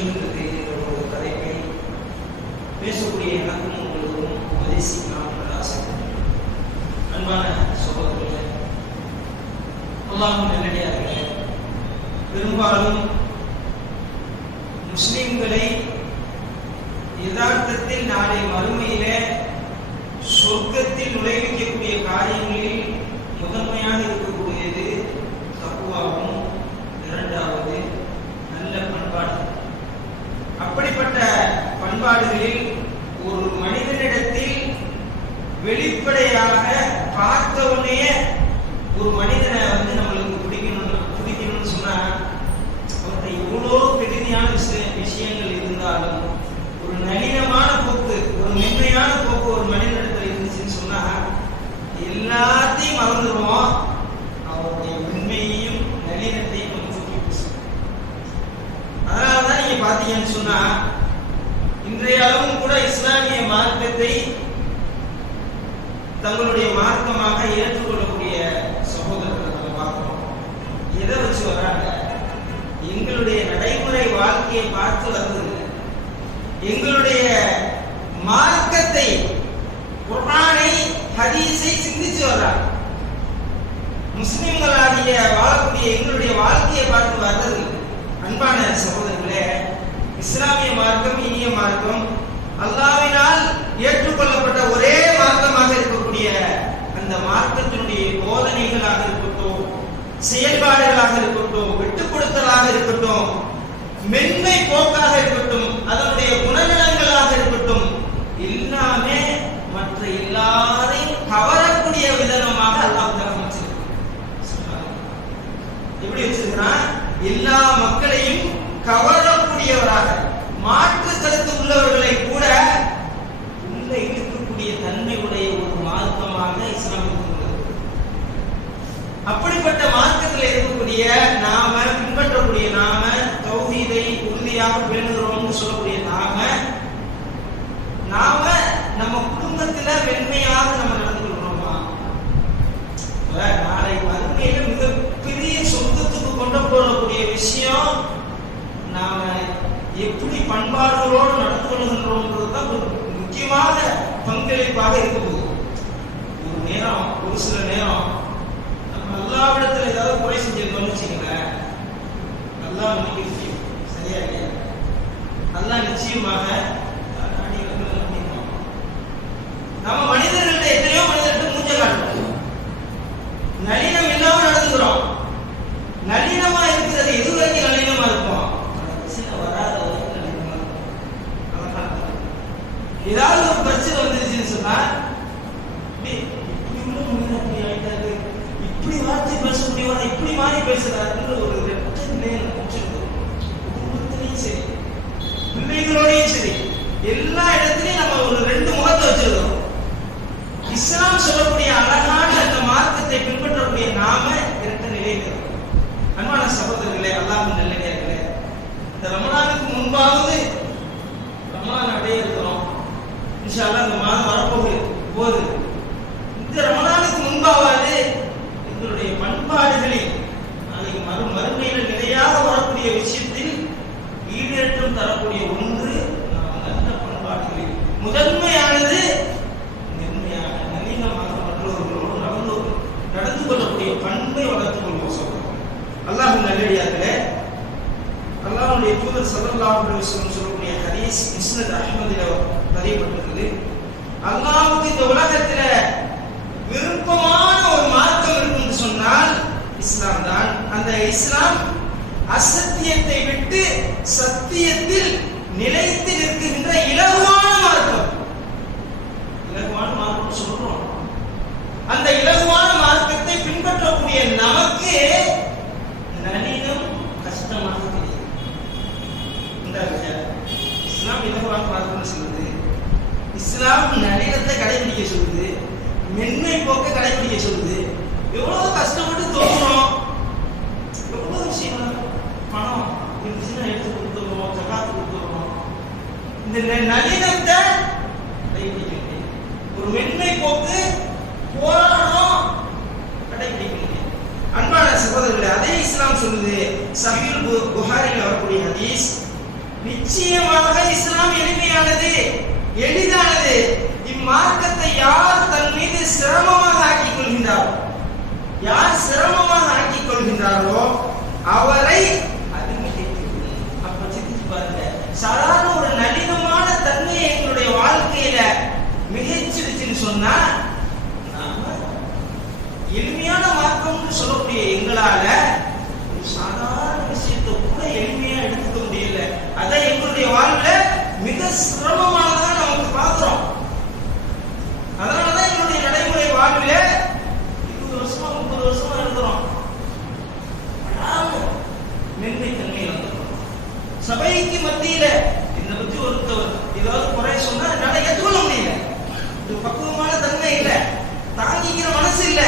என்ன- என்ன ஒரு தலைப்பை பேசக்கூடிய எனக்கும் உங்களுக்கும் உபதேசிக்கலாம் என்று ஆசைப்படுகிறேன். அன்பான சகோதரர்களே அல்லாஹும் நல்லடியார்களே பெரும்பாலும் முஸ்லிம்களை யதார்த்தத்தில் நாளை மறுமையில சொர்க்கத்தில் நுழைவிக்கக்கூடிய காரியங்களில் முதன்மையாக இருக்கக்கூடியது தப்புவாகவும் இரண்டாவது பண்பாடுகளில் ஒரு மனிதனிடத்தில் வெளிப்படையாக பார்த்தவுடனே ஒரு மனிதனை வந்து நம்மளுக்கு பிடிக்கணும் பிடிக்கணும்னு சொன்னா அவர்கிட்ட எவ்வளோ பெருமையான விஷய விஷயங்கள் இருந்தாலும் ஒரு நளினமான போக்கு ஒரு மென்மையான போக்கு ஒரு மனிதனிடத்தில் இருந்துச்சுன்னு சொன்னா எல்லாத்தையும் மறந்துடுவோம்? அவருடைய மென்மையையும் நளினத்தையும் அதனாலதான் நீங்க பாத்தீங்கன்னு சொன்னா அளவும் கூட இஸ்லாமிய மார்க்கத்தை தங்களுடைய மார்க்கமாக ஏற்றுக்கொள்ளக்கூடிய சகோதரர்களை பார்க்கிறோம் எதை வச்சு வராங்க எங்களுடைய நடைமுறை வாழ்க்கையை பார்த்து வருவது எங்களுடைய மார்க்கத்தை குரானை ஹதீஸை சிந்திச்சு வர்றாங்க. முஸ்லிம்களாகிய வாழக்கூடிய எங்களுடைய வாழ்க்கையை பார்த்து வர்றது அன்பான சகோதரர்களே இஸ்லாமிய மார்க்கம் இனிய மார்க்கம் அல்லாவினால் ஏற்றுக்கொள்ளப்பட்ட ஒரே மார்க்கமாக இருக்கக்கூடிய அந்த மார்க்கத்தினுடைய போதனைகளாக இருக்கட்டும் செயல்பாடுகளாக இருக்கட்டும் விட்டுக் கொடுத்தலாக இருக்கட்டும் மென்மை போக்காக இருக்கட்டும் அதனுடைய குணநலங்களாக இருக்கட்டும் எல்லாமே மற்ற எல்லாரையும் கவரக்கூடிய விதமாக அல்லாஹ் தஆலா வச்சிருக்கிறான் எப்படி வச்சிருக்கிறான் எல்லா மக்களையும் கவரக்கூடியவராக மாற்று கருத்து உள்ளவர்களை கூட உள்ள இழுக்கக்கூடிய தன்மை உடைய ஒரு மார்க்கமாக இஸ்லாம் இருக்கிறது அப்படிப்பட்ட மார்க்கத்தில் இருக்கக்கூடிய நாம பின்பற்றக்கூடிய நாம தௌஹீதை உறுதியாக பேணுகிறோம்னு சொல்லக்கூடிய நாம நாம நம்ம குடும்பத்துல வெண்மையாக நம்ம நடந்து கொள்றோமா நாளை வறுமையில மிகப்பெரிய சொந்தத்துக்கு கொண்டு போகக்கூடிய விஷயம் நாம எப்படி பண்பாடுகளோடு நடந்து கொள்கின்றோம்ன்றதுதான் ஒரு முக்கியமான பங்களிப்பாக இருக்குது ஒரு நேரம் ஒரு சில நேரம் நம்ம எல்லா இடத்துல ஏதாவது குறை செஞ்சிருக்கோம்னு வச்சுக்கோங்களேன். நல்லா மன்னிக்க அல்லாஹ் நிச்சயமாக நம்ம மனிதர்கள்ட்ட எத்தனையோ மனிதர்கிட்ட மூஞ்ச காட்டுறோம். நளினம் இல்லாம நடந்துக்கிறோம். நளினமா இருக்கிறது எது வரைக்கும் நளினமா இருக்கும்? பிரச்சனை வராத வரைக்கும் நளினமா இருக்கும். அதான் ஏதாவது ஒரு பிரச்சனை வந்துருச்சுன்னு சொன்னா டேய், இப்படி உள்ள மனிதன் அப்படி ஆயிட்டாரு. இப்படி வார்த்தை பேசக்கூடியவன் இப்படி மாறி பேசுறாரு. மொழியும் சரி. எல்லா இடத்துலையும் நம்ம ஒரு ரெண்டு முகத்தை வச்சிருக்கிறோம். இஸ்லாம் சொல்லக்கூடிய அழகான அந்த மார்க்கத்தை பின்பற்றக்கூடிய நாம இரண்டு நிலையில் அன்பான சகோதரர்களே அல்லாஹ் நிலையர்களே இந்த ரமணானுக்கு முன்பாவது ரமணான் அடைய இருக்கிறோம் இன்ஷா இந்த மாதம் வரப்போகுது. இஸ்லாம் என்னவா மார்க்கம் சொல்லுது? இஸ்லாம் நடிகத்தை கடைபிடிக்க சொல்லுது. மென்மை போக்க கடைபிடிக்க சொல்லுது. எவ்வளவு கஷ்டப்பட்டு தோணும் எவ்வளவு விஷயம் பணம் இருந்துச்சுன்னா எடுத்து கொடுத்துருவோம் ஜகாத்து கொடுத்துருவோம் இந்த நளினத்தை கடைபிடிக்க ஒரு மென்மை போக்கு போராடணும் கடைபிடிக்க அன்பான சகோதரர்களே அதே இஸ்லாம் சொல்லுது. சஹீல் பு- புகாரில் வரக்கூடிய ஹதீஸ் நிச்சயமாக இஸ்லாம் எளிமையானது எளிதானது. இம்மார்க்கத்தை யார் தன் மீது சிரமமாக ஆக்கிக் கொள்கின்றாரோ யார் சிரமமாக ஆக்கிக் கொள்கின்றாரோ அவரை அது அப்ப சிந்திச்சு பாருங்க. சாதாரண ஒரு நளினமான தன்மையை எங்களுடைய வாழ்க்கையில மிகச்சிருச்சுன்னு சொன்னா எளிமையான மார்க்கம்னு சொல்லக்கூடிய எங்களால சாதாரண விஷயத்தை கூட எளிமையா எடுத்துக்க முடியல அதை எங்களுடைய வாழ்வுல மிக சிரமமானதா நமக்கு பார்க்கிறோம். அதனாலதான் என்னுடைய நடைமுறை வாழ்வில இருபது வருஷமா முப்பது வருஷமா இருக்கிறோம். மென்மை தன்மை வந்துடும் சபைக்கு மத்தியில என்னை பத்தி ஒருத்தவர் ஏதாவது குறை சொன்னா என்னால ஏற்றுக்கொள்ள முடியல. இது பக்குவமான தன்மை இல்ல. தாங்கிக்கிற மனசு இல்ல.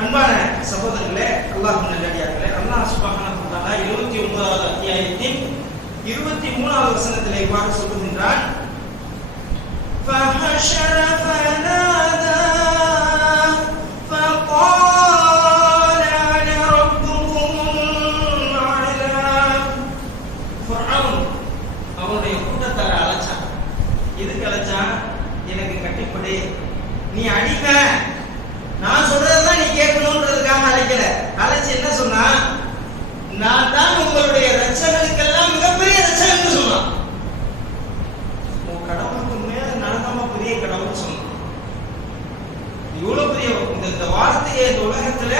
அன்பான சகோதரர்களே அல்லாஹ் நல்லடியார்களே அல்லாஹ் சுப்ஹானஹு வ தஆலா 29வது அத்தியாயத்தின் 23வது வசனத்திலே இவ்வாறு சொல்லுகின்றான் فحشر فنادى فقال أنا ربكم الأعلى ஃபிரௌன் அவனுடைய கூட்டத்தார அழைச்சான் எதுக்கு அழைச்சான் எனக்கு கட்டிப்படு நீ அடிமை நான் சொல்றதுதான் நீ கேட்கணுன்றதுக்காக அழைக்கல அழைச்சு என்ன சொன்னா நான் தான் உங்களுடைய ரச்சகனுக்கெல்லாம் வார்த்தையை இந்த உலகத்துல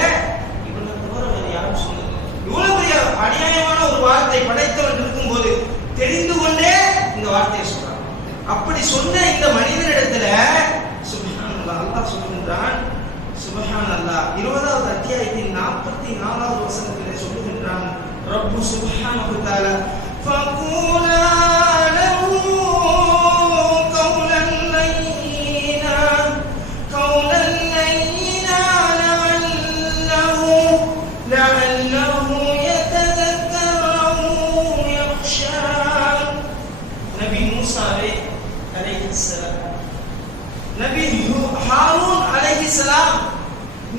இவனை தவிர வேற யாரும் சொன்னது இவ்வளவு பெரிய அநியாயமான ஒரு வார்த்தை படைத்தவன் இருக்கும்போது தெரிந்து கொண்டே இந்த வார்த்தையை சொல்றான் அப்படி சொன்ன இந்த மனிதனிடத்துல சுபஹானல்லாஹ் அல்லாஹ் சுபஹான் அல்லா இருபதாவது அத்தியாயத்தின் நாற்பத்தி நாலாவது வசனத்திலே சொல்லுகின்றான் ரப்பு சுபஹான் தஆலா ஃபகூலா அலைஹிஸ்ஸலாம்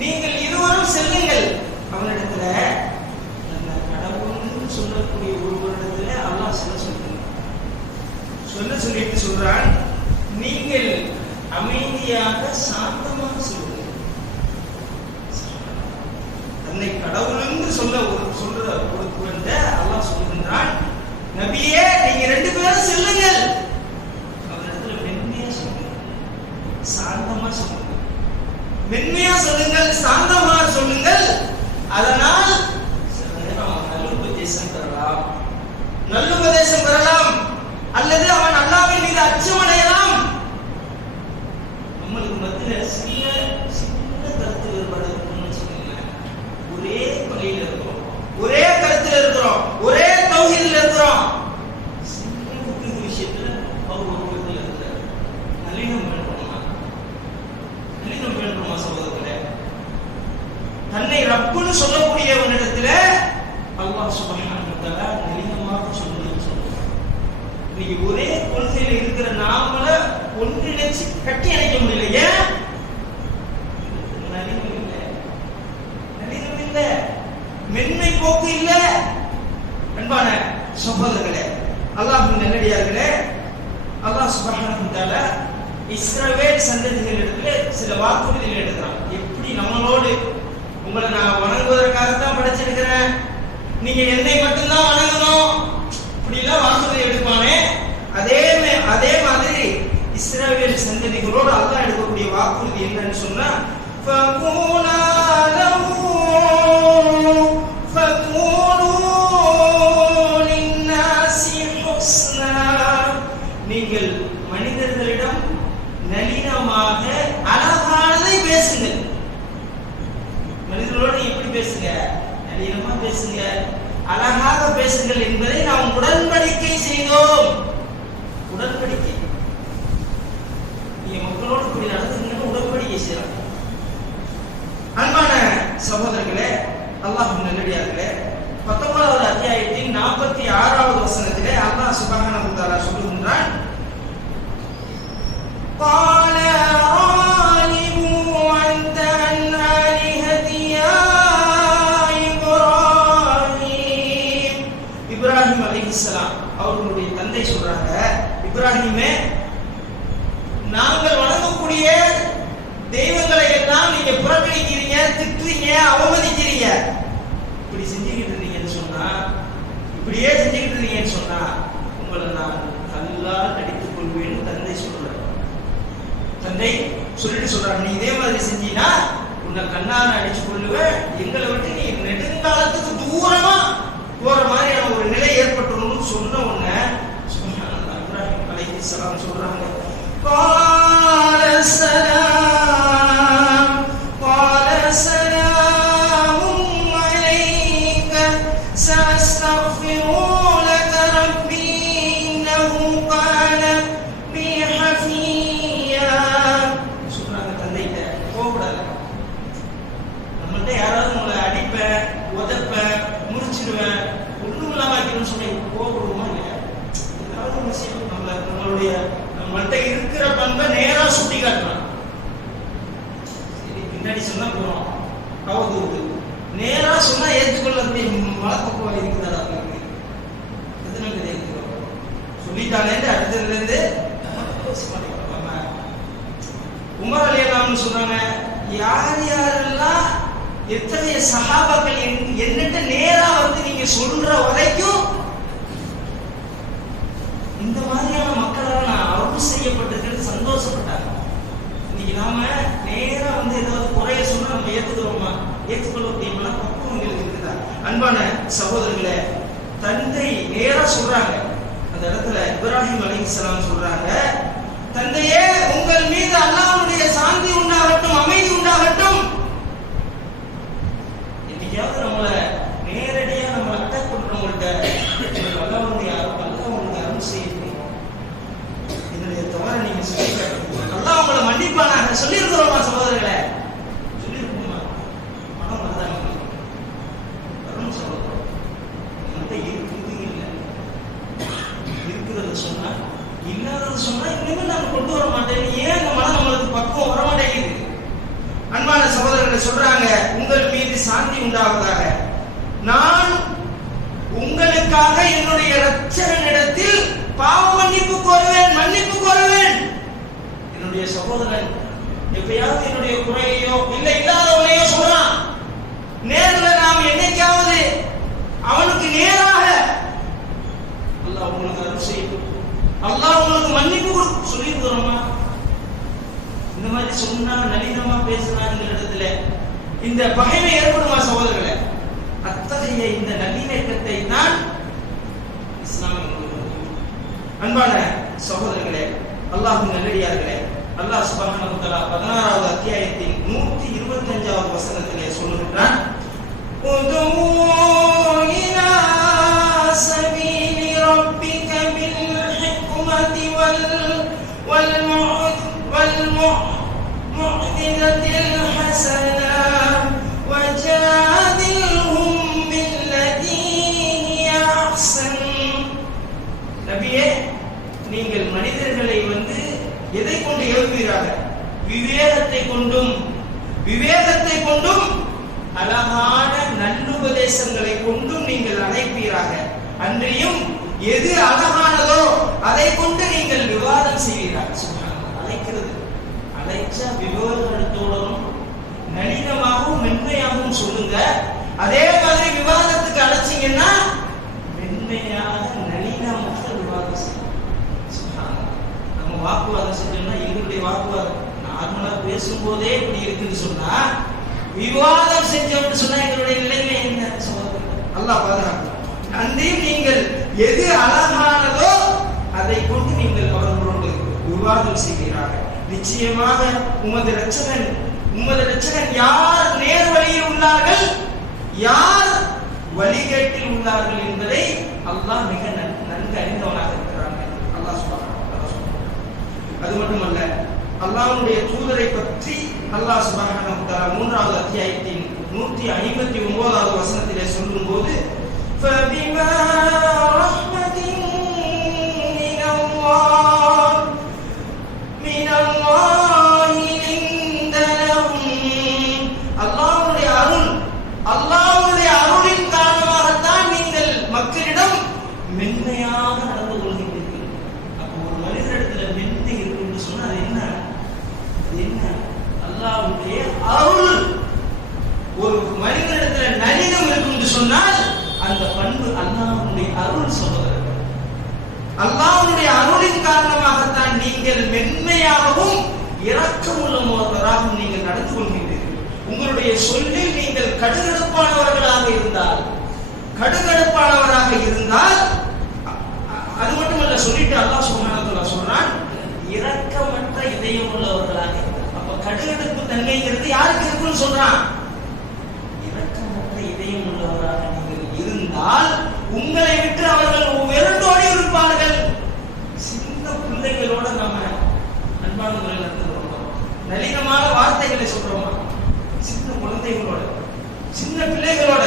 நீங்கள் இருவரும் செல்லுங்கள். அவனிடத்துல அந்த கடவுள் சொல்லக்கூடிய ஒருவரிடத்துல அல்லாஹ் சொல்ல சொல்லுங்க சொல்ல சொல்லிட்டு சொல்றான் நீங்கள் அமைதியாக சாந்தமாக சொல்லுங்கள். தன்னை கடவுள்னு சொல்ல ஒரு சொல்ற ஒரு அல்லாஹ் சொல்லுகின்றான். நபியே நீங்க ரெண்டு பேரும் செல்லுங்க அவரிடத்துல மென்மையா சொல்லுங்க சாந்தமா சொல்லுங்க மென்மையா சொல்லுங்கள் சாந்தமா சொல்லுங்கள். அதனால் நல்ல நேரம் நல்லுபதேசம் பெறலாம். நல்லுபதேசம் பெறலாம் அல்லது அவன் அல்லாவின் மீது அச்சமடையலாம் நம்மளுக்கு மத்தியில சின்ன சின்ன கருத்து வேறுபாடு இருக்குன்னு வச்சுக்கோங்களேன் ஒரே பள்ளியில இருக்கிறோம் ஒரே கருத்துல இருக்கிறோம் ஒரே தௌஹீதுல இருக்கிறோம் சின்ன புக்கு விஷயத்துல அவர் ஒரு கருத்துல இருக்கிறார் நளினம் வேண்டுமா நளினம் வேண்டுமா சகோதரர்களே தன்னை ரப்புன்னு சொல்லக்கூடியவனிடத்துல அல்லாஹ் சுப்ஹானஹு வ தஆலா நளினமாக சொல்லுன்னு சொல்றான் இன்னைக்கு ஒரே கொள்கையில இருக்கிற கட்டி அணைக்க முடியல ஏன் நளினம் இல்லை நளினம் இல்லை மென்மை போக்கு இல்ல அன்பான சகோதரர்களே அல்லாஹ் நல்லடியார்களே அல்லாஹ் சுப்ஹானஹு வ தஆலா இஸ்ரவேல் சந்ததிகளிடத்துல சில வாக்குறுதிகள் எடுக்கிறான் எப்படி நம்மளோடு உங்களை நான் வணங்குவதற்காக தான் படைச்சிருக்கிறேன் நீங்க என்னை மட்டும்தான் வணங்கணும் அப்படிலாம் வாக்குறுதி எடுப்பானே. அதே அதே மாதிரி இஸ்ரேல் சந்ததிகளோடு அல்லாஹ் எடுக்கக்கூடிய வாக்குறுதி என்னன்னு சொன்னா அழகாக பேசுங்கள் என்பதை நாம் உடன்படிக்கை செய்தோம். உடன்படிக்கை. நீங்க மக்களோடு இப்படி நடந்துக்கணும்னு உடன்படிக்கை செய்யறாங்க. அன்பான சகோதரர்களே சகோதரர்களே தந்தை நேரா சொல்றாங்க. அந்த இடத்துல இப்ராஹிம் அலைஹிஸ்ஸலாம் சொல்றாங்க தந்தையே உங்கள் மீது அல்லாஹ்வுடைய சாந்தி உண்டாகட்டும் அமைதி உண்டாகட்டும். என்னைக்காவது நம்மள நேரடியா நம்ம அட்டாக் பண்றவங்கள்ட்ட அல்லாஹ்வுடைய அருள் அல்லாஹ்வுடைய அருள் செய்யணும். என்னுடைய தவறை நீங்க சொல்லி காட்டுங்க. அல்லாஹ் உங்களை மன்னிப்பானாக சொல்லியிருக்கிறோமா சகோதரர்களே சொல்லியிருக்கோமா மனம் வருதா நமக்கு? வரணும் சகோதரர் நம்மகிட்ட இருக்குது இல்லை இருக்கிறத சொன்னா இல்லாதத சொன்னா இனிமே நான் கொண்டு வர மாட்டேன் ஏன் அந்த மனம் நம்மளுக்கு பக்குவம் வர மாட்டேங்குது அன்பான சகோதரர்களை சொல்றாங்க உங்கள் மீது சாந்தி உண்டாவதாக. நான் உங்களுக்காக என்னுடைய இரட்சகனிடத்தில் பாவ மன்னிப்பு கோருவேன் மன்னிப்பு கோருவேன். என்னுடைய சகோதரன் எப்பயாவது என்னுடைய குறையோ இல்லை இல்லாதவனையோ சொல்றான் நேர்ல நாம் என்னைக்காவது அவனுக்கு நேராக அல்லாஹ் உங்களுக்கு அருள் செய்யும் அல்லாஹ் உங்களுக்கு மன்னிப்பு கொடு சொல்லியிருக்கிறோமா இந்த மாதிரி சொன்னா நளினமா பேசுறாங்க இடத்துல இந்த பகைமை ஏற்படுமா சகோதரர்களே? அத்தகைய இந்த நல்லிணக்கத்தை தான் இஸ்லாம் அன்பான சகோதரர்களே அல்லாஹும் நல்லடியார்களே அல்லாஹ் சுபஹானஹு வதஆலா 16வது அத்தியாயத்தின் 125வது வசனத்திலே சொல்லுகிறான் உதுமு இலா சபீலி ரப்பிக பில் ஹிக்மதி வல் வல் முஅத் வல் முஅதிலத்தில் ஹசனா. Yeah. நிச்சயமாக உமது ரட்சகன் உமது ரட்சகன் யார் நேர் வழியில் உள்ளார்கள் யார் வழிகேட்டில் உள்ளார்கள் என்பதை அல்லாஹ் மிக நன்- நன்கு அறிந்தவனாக இருக்கிறான் அல்லாஹ் சுப்ஹானஹு வ தஆலா சொல்றான். அது மட்டுமல்ல அல்லாஹ்வுடைய தூதரை பற்றி அல்லாஹ் சுப்ஹானஹு வ தஆலா மூன்றாவது அத்தியாயத்தின் நூற்றி ஐம்பத்தி ஒன்பதாவது வசனத்திலே சொல்லும்போது فبما رحمة من الله ஒரு மனிதனிடத்துல நளினம் இருக்குன்னு சொன்னால் அந்த பண்பு அல்லாஹ்வுடைய அருள் சகோதரர்கள் அல்லாஹ்வுடைய அருளின் காரணமாகத்தான் நீங்கள் மென்மையாகவும் இரக்கமுள்ளவராகவும் நீங்கள் நடந்து கொள்கின்றீர்கள். உங்களுடைய சொல்லில் நீங்கள் கடுகடுப்பானவர்களாக இருந்தால் கடுகடுப்பானவராக இருந்தால் அது மட்டுமல்ல சொல்லிட்டு அல்லாஹ் சுப்ஹானஹு சொல்றான் இரக்கமற்ற இதயம் உள்ளவர்களாக அப்ப கடுகடுப்பு தன்மைங்கிறது யாருக்கு இருக்குன்னு சொல்றான்? இரக்கமற்ற இதயம் உள்ளவராக நீங்கள் இருந்தால் உங்களை விட்டு அவர்கள் பிள்ளைகளோட நாம அன்பான முறையில் நடத்துகிறோமா நளினமான வார்த்தைகளை சொல்றோமா சின்ன குழந்தைகளோட சின்ன பிள்ளைகளோட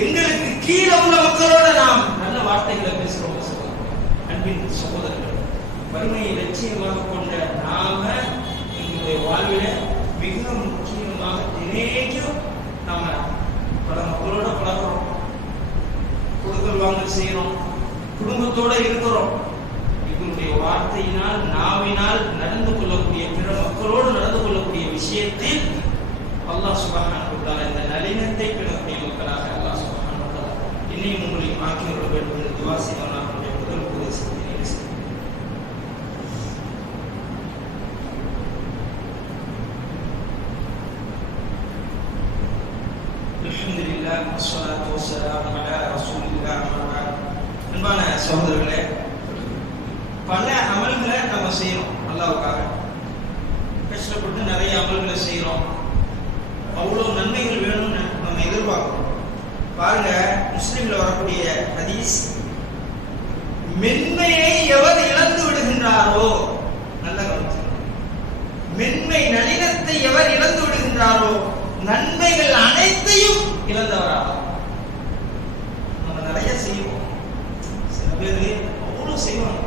எங்களுக்கு கீழே உள்ள மக்களோட நாம் நல்ல வார்த்தைகளை பேசுறோம் அன்பின் சகோதரர்கள் வறுமையை லட்சியமாக கொண்ட நாம எங்களுடைய வாழ்வில மிக முக்கியமாக தினேக்கும் நாம பல மக்களோட பழகிறோம். கொடுக்கல் வாங்கல் செய்யறோம் குடும்பத்தோட இருக்கிறோம். இவருடைய வார்த்தையினால் நாவினால் நடந்து கொள்ளக்கூடிய பிற மக்களோடு நடந்து கொள்ளக்கூடிய விஷயத்தில் அல்லாஹ் சுப்ஹானஹு வ இந்த நளினத்தை பெறக்கூடிய மக்களாக அல்லாஹ் சுப்ஹானஹு வ தஆலா என்னையும் உங்களையும் ஆக்கியோட வேண்டும் என்று துவா செய்வோம் முதல் உபதேசத்தை நிறைவு செய்கிறேன். அல்ஹம்துலில்லாஹ் வஸ்ஸலாத்து வஸ்ஸலாமு அலா ரசூலில்லாஹ் அம்மா பஅத். அன்பான சகோதரர்களே பல அமல்களை நம்ம செய்யறோம் அல்லாஹ்வுக்காக கஷ்டப்பட்டு நிறைய அமல்களை செய்யறோம் அவ்வளவு நன்மைகள் வேணும்னு நம்ம எதிர்பார்க்கணும் பாருங்க முஸ்லிம்ல வரக்கூடிய ஹதீஸ் மென்மையை எவர் இழந்து விடுகின்றாரோ? நல்ல கருத்து மென்மை நளினத்தை எவர் இழந்து விடுகின்றாரோ? நன்மைகள் அனைத்தையும் இழந்தவராகும் நம்ம நிறைய செய்வோம். சில பேர் அவ்வளவு செய்வாங்க.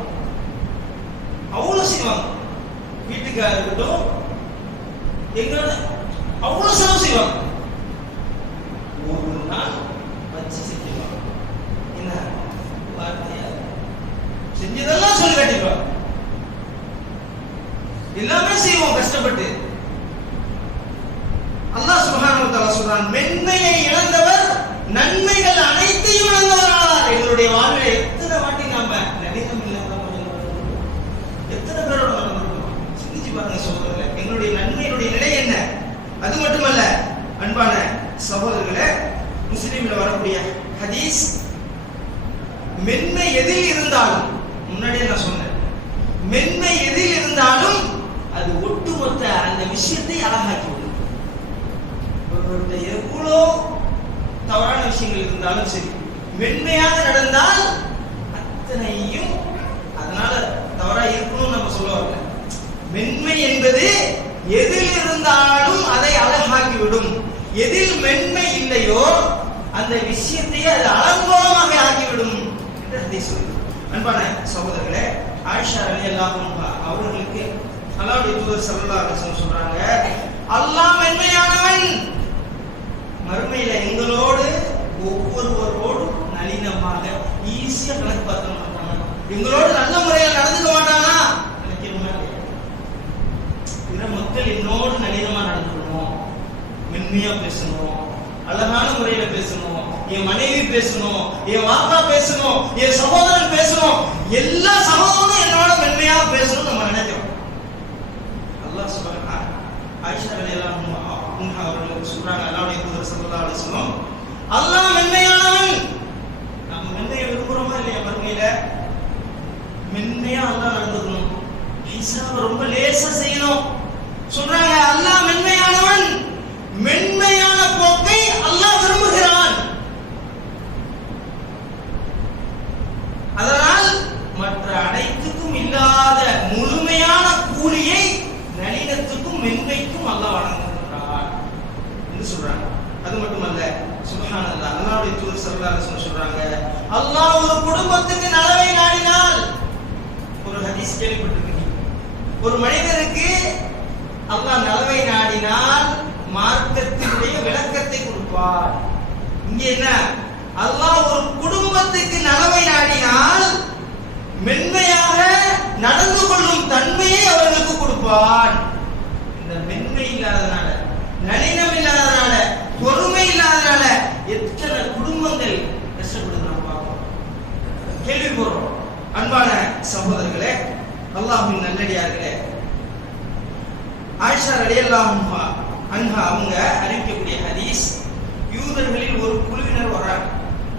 அவ்வளவு செய்வாங்க. வீட்டுக்காக இருக்கட்டும் எங்களோட அவ்வளவு செலவு செய்வாங்க ஒரு நாள் வச்சு செஞ்சுவாங்க என்ன? வார்த்தையா? செஞ்சதெல்லாம் சொல்லி காட்டிடுவாங்க எல்லாமே செய்வோம் கஷ்டப்பட்டு. அல்லாஹ் சுப்ஹானஹு வ தஆலா சொல்றான் மென்மையை இழந்தவர் நன்மைகள் அனைத்தையும் இழந்தவரானார். எங்களுடைய வாழ்வில் எத்தனை வாட்டி நாம நளினம் இல்லாத எத்தனை பேரோட நடந்திருக்கோம் சிந்திச்சு பாருங்க சகோதரர்களே எங்களுடைய நன்மையினுடைய நிலை என்ன அது மட்டுமல்ல அன்பான சகோதரர்களே முஸ்லீம்ல வரக்கூடிய ஹதீஸ் மென்மை எதில் இருந்தாலும் முன்னாடியே நான் சொன்னேன் மென்மை எதில் இருந்தாலும் அது ஒட்டுமொத்த அந்த விஷயத்தை அழகாக்கி விடும் ஒருவர்கிட்ட எவ்வளோ தவறான விஷயங்கள் இருந்தாலும் சரி மென்மையாக நடந்தால் அத்தனையும் அதனால தவறா இருக்கணும்னு நம்ம சொல்ல வரல. மென்மை என்பது எதில் இருந்தாலும் அதை அழகாக்கி விடும் எதில் மென்மை இல்லையோ அந்த விஷயத்தையே அது அலங்கோலமாக ஆக்கிவிடும் என்று ஹதீஸ் சொல்லுது. அன்பான சகோதரர்களே ஆயிஷா அலி அல்லாஹ் அவர்களுக்கு அல்லாவுடைய தூதர் சொல்றாங்க அல்லாஹ் மென்மையானவன். மறுமையில எங்களோடு ஒவ்வொருவரோடும் நளினமாக ஈஸியா கணக்கு பார்க்க மாட்டாங்க எங்களோடு நல்ல முறையில் நடந்துக்க மாட்டானா? மக்கள் என்னோடு கடினமா நடந்துக்கணும். மென்மையா பேசணும். அழகான முறையில பேசணும். என் மனைவி பேசணும். என் வாப்பா பேசணும். என் சகோதரன் பேசணும். எல்லா சகோதரனும் என்னோட மென்மையா பேசணும் நம்ம நினைக்கிறோம். அல்லாஹ் சொல்றாங்க ஆயிஷா ரலியல்லாஹு அன்ஹா அவர்கள் சொல்றாங்க அல்லாவுடைய தூதர் ஸல்லல்லாஹு அலைஹி வஸல்லம் அல்லாஹ் மென்மையானவன். நம்ம மென்மையை விரும்புறோமா இல்லையா மறுமையில? மென்மையா அல்லாஹ் நடந்துக்கணும். ரொம்ப லேசா செய்யணும். சொல்றாங்க அல்லாஹ் மென்மையானவன். மென்மையான போக்கை அல்லாஹ் விரும்புகிறான். அதனால் மற்ற அனைத்துக்கும் இல்லாத முழுமையான கூலியை நளினத்துக்கும் மென்மைக்கும் அல்லாஹ் வழங்குகிறார் என்று சொல்றாங்க. அது மட்டுமல்ல சுபஹான் அல்லா அல்லாவுடைய தூர் அலைஹி சொல்றாங்க அல்லாஹ் ஒரு குடும்பத்துக்கு நலவை நாடினால் ஒரு ஹதீஸ் கேள்விப்பட்டிருக்கீங்க. ஒரு மனிதருக்கு அல்லாஹ் நலவை நாடினால் மார்க்கத்தினுடைய விளக்கத்தை கொடுப்பார். இங்க என்ன? அல்லாஹ் ஒரு குடும்பத்துக்கு நலவை நாடினால் மென்மையாக நடந்து கொள்ளும் தன்மையை அவர்களுக்கு கொடுப்பான் இந்த மென்மை இல்லாதனால நளினம் இல்லாதனால பொறுமை இல்லாதனால எத்தனை குடும்பங்கள் கஷ்டப்படுது நாம் பார்க்கிறோம் கேள்வி போறோம் அன்பான சகோதரர்களே அல்லாஹின் நல்லடியார்களே ஆயிஷா ரலியல்லாஹு அன்ஹா அன்ஹா அவங்க அறிவிக்கக்கூடிய ஹதீஸ் யூதர்களில் ஒரு குழுவினர் வர்றாங்க.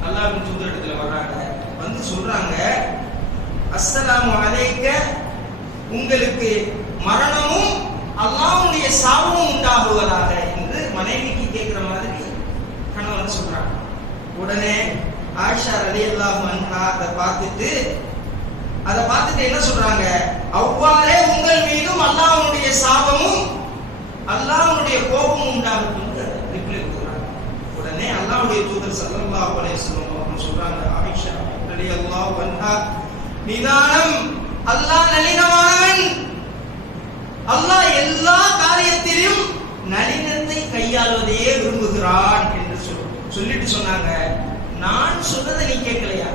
அல்லாஹ்வின் தூதரிடத்துல வர்றாங்க. வந்து சொல்றாங்க அஸ்ஸலாமு அலைக்க உங்களுக்கு மரணமும் அல்லாஹ்வுடைய சாபமும் உண்டாகுவதாக என்று மனைவிக்கு கேட்கிற மாதிரி கணவன் சொல்றாங்க. உடனே ஆயிஷா ரலியல்லாஹு அன்ஹா அதை பார்த்துட்டு அதை பார்த்துட்டு என்ன சொல்றாங்க? அவ்வாறே உங்கள் மீதும் அல்லாஹனுடைய சாபமும் அல்லாஹனுடைய கோபமும் உண்டாகும் ரிப்ளை கொடுக்குறாங்க உடனே அல்லாஹுடைய தூதர் ஸல்லல்லாஹு அலைஹி வஸல்லம் அவங்க சொல்றாங்க ஆயிஷா ரலியல்லாஹு அன்ஹா நிதானம் அல்லாஹ் நளினமானவன். அல்லாஹ் எல்லா காரியத்திலும் நளினத்தை கையாளுவதையே விரும்புகிறான் என்று சொல் சொல்லிட்டு சொன்னாங்க. நான் சொன்னதை நீ கேட்கலையா?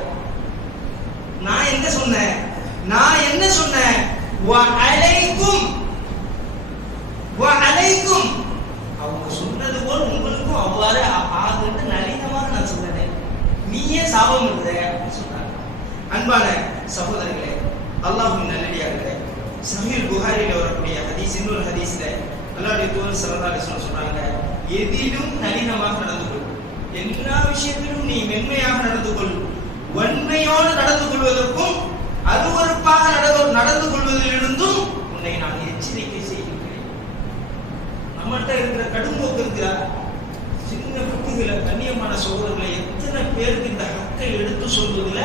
நான் என்ன சொன்னேன்? நான் என்ன சொன்னேன்? அலைக்கும் அவங்க சொன்னது போல் உங்களுக்கும் அவ்வாறு ஆகுன்னு நளினமாக நான் சொன்னேன் நீயே சாபம் இருந்த அப்படின்னு சொன்னாங்க. அன்பான சகோதரர்களே அல்லாஹும் நல்லடியார்களே சஹீல் புகாரில வரக்கூடிய ஹதீஸ் இன்னொரு ஹதீஸ்ல அல்லாஹ்வுடைய தோல் ஸல்லல்லாஹு சொன்னாங்க சொல்றாங்க எதிலும் நளினமாக நடந்து கொள். எல்லா விஷயத்திலும் நீ மென்மையாக நடந்து கொள். வன்மையோடு நடந்து கொள்வதற்கும் அருவறுப்பாக நடந்து நடந்து கொள்வதிலிருந்தும் உன்னை நான் எச்சரிக்கை செய்கின்றேன். நம்மகிட்ட இருக்கிற கடும்போக்கு இருக்கிற சின்ன குட்டிகளை கண்ணியமான சோழர்களை எத்தனை பேருக்கு இந்த ஹக்கை எடுத்து சொல்வதில்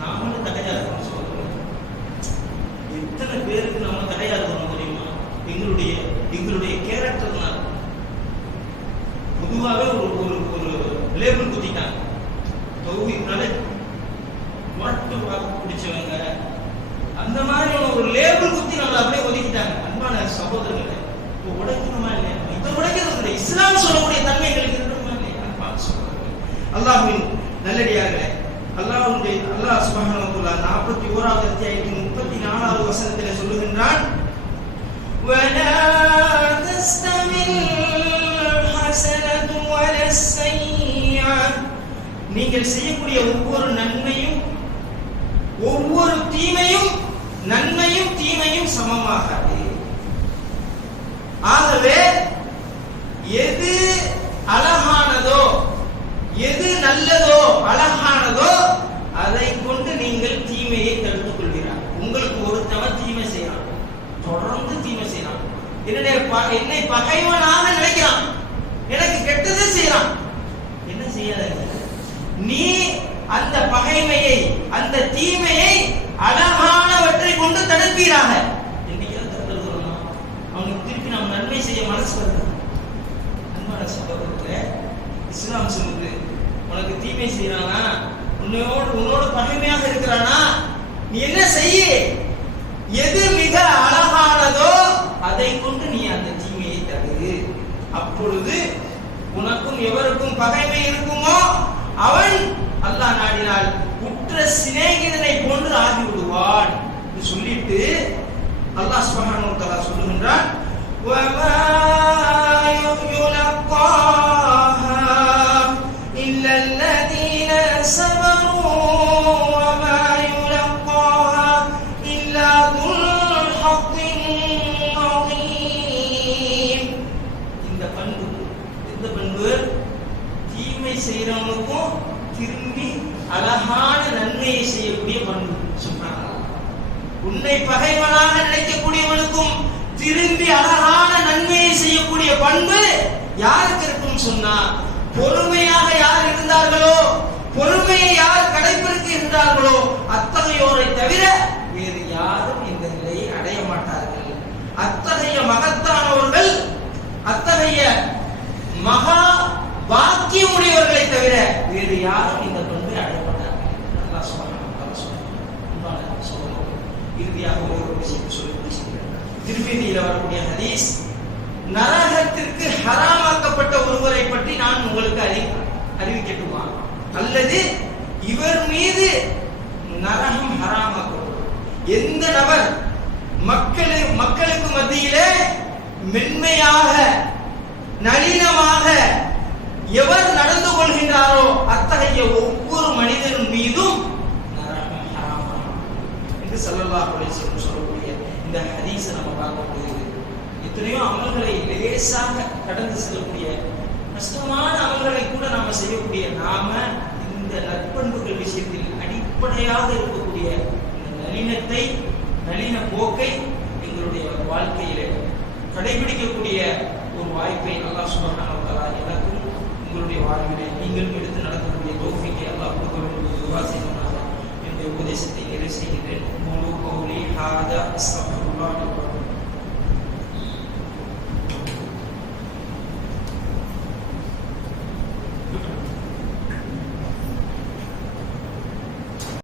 நாமளும் தடையா இருக்கணும் சோழர்கள் எத்தனை பேருக்கு நம்ம தடையா இருக்கணும் தெரியுமா? எங்களுடைய எங்களுடைய கேரக்டர்னால பொதுவாகவே ஒரு ஒரு ஒரு லேபிள் குத்திட்டாங்க. தொகுதினால முரட்டு வாக்கு பிடிச்சவங்க அந்த மாதிரி ஒரு லேபிள் குத்தி நம்மளை அப்படியே ஒதுக்கிட்டாங்க அன்பான சகோதரர்களே இப்போ உடைக்கணுமா இல்லையா இதை உடைக்கிறது இல்லை இஸ்லாம் சொல்லக்கூடிய தன்மைகளுக்கு இருக்கணுமா இல்லையா அன்பான சகோதரர்களே அல்லாஹ்வின் நல்லடியார்களே அல்லாஹ்வுடைய அல்லாஹ் சுப்ஹானஹு வ தஆலா 41வது அத்தியாயத்தின் 34வது வசனத்திலே சொல்லுகின்றான் ولا تستوي الحسنة ولا السيئة நீங்கள் செய்யக்கூடிய ஒவ்வொரு நன்மையும் ஒவ்வொரு தீமையும் நன்மையும் தீமையும் சமமாகாது. ஆகவே எது அழகானதோ எது நல்லதோ அழகானதோ அதை கொண்டு நீங்கள் தீமையை தடுத்துக் கொள்கிறார் உங்களுக்கு ஒருத்தவன் தீமை செய்யலாம் தொடர்ந்து தீமை செய்யலாம் என்னுடைய என்னை பகைவனாக நினைக்கிறான். எனக்கு கெட்டதே செய்யறான் என்ன செய்யாத? நீ அந்த பகைமையை அந்த தீமையை அழகானவற்றை கொண்டு தடுப்பீராக. அவனுக்கு திருப்பி நாம் நன்மை செய்ய மனசு வருது. அன்பான சகோதரர்களே இஸ்லாம் சொல்லுது உனக்கு தீமை செய்யறானா உன்னோடு உன்னோட பகைமையாக இருக்கிறானா? நீ என்ன செய்ய? எது மிக அழகானதோ அதை கொண்டு நீ அந்த தீமையை தடுது அப்பொழுது உனக்கும் எவருக்கும் பகைமை இருக்குமோ அவன் அல்லாஹ் நாடினால் உற்ற சிநேகிதனை கொண்டு ஆகி விடுவான் சொல்லிட்டு அல்லாஹ் சுபஹானஹு தஆலா சொல்லுகின்றான் வமா யுலகாஹா இல்லல்லதீன சபரு இல்லா துல் ஹக்கின் அதீம் இந்த பண்பு இந்த பண்பு? தீமை செய்கிறவனுக்கும் திரும்ப அழகான நன்மையை செய்யக்கூடிய பண்பு சொல்றாங்க உன்னை பகைவனாக நினைக்கக்கூடியவனுக்கும் திரும்பி அழகான நன்மையை செய்யக்கூடிய பண்பு யாருக்கு இருக்கும் சொன்னா பொறுமையாக யார் இருந்தார்களோ பொறுமையை யார் கடைபிடிக்கின்றார்களோ அத்தகையோரை தவிர வேறு யாரும் இந்த நிலையை அடைய மாட்டார்கள். அத்தகைய மகத்தானவர்கள் அத்தகைய மகா பாக்கியமுடையவர்களை தவிர வேறு யாரும் இந்த பண்பை அடைய இறுதியாக ஒரு விஷயம் சொல்லி திருமதியில் வரக்கூடிய ஹதீஸ் நரகத்திற்கு ஹராமாக்கப்பட்ட ஒருவரை பற்றி நான் உங்களுக்கு அறி அறிவிக்கட்டுமா? அல்லது இவர் மீது நரகம் ஹராமாக்கப்படும். எந்த நபர் மக்களு மக்களுக்கு மத்தியிலே மென்மையாக நளின எவர் நடந்து கொள்கின்றாரோ அத்தகைய ஒவ்வொரு மனிதன் மீதும் என்று செல்லல்லா அலைஹி சொல்லக்கூடிய இந்த ஹதீஸை நம்ம பார்க்க முடியுது எத்தனையோ அமல்களை லேசாக கடந்து செல்லக்கூடிய கஷ்டமான அமல்களை கூட நாம செய்யக்கூடிய நாம இந்த நற்பண்புகள் விஷயத்தில் அடிப்படையாக இருக்கக்கூடிய இந்த நளினத்தை நளின போக்கை எங்களுடைய வாழ்க்கையில கடைபிடிக்கக்கூடிய ஒரு வாய்ப்பை நல்லா சுப்ஹானஹு வ உங்களுடைய வாழ்விலே நீங்களும் எடுத்து நடக்கக்கூடிய தோஃபிக்கை அல்லாஹ் கொடுக்க வேண்டும் என்று துஆ என்னுடைய உபதேசத்தை நிறைவு செய்கிறேன் முழு கௌலி ஹாதா அஸ்தக்ஃபிரு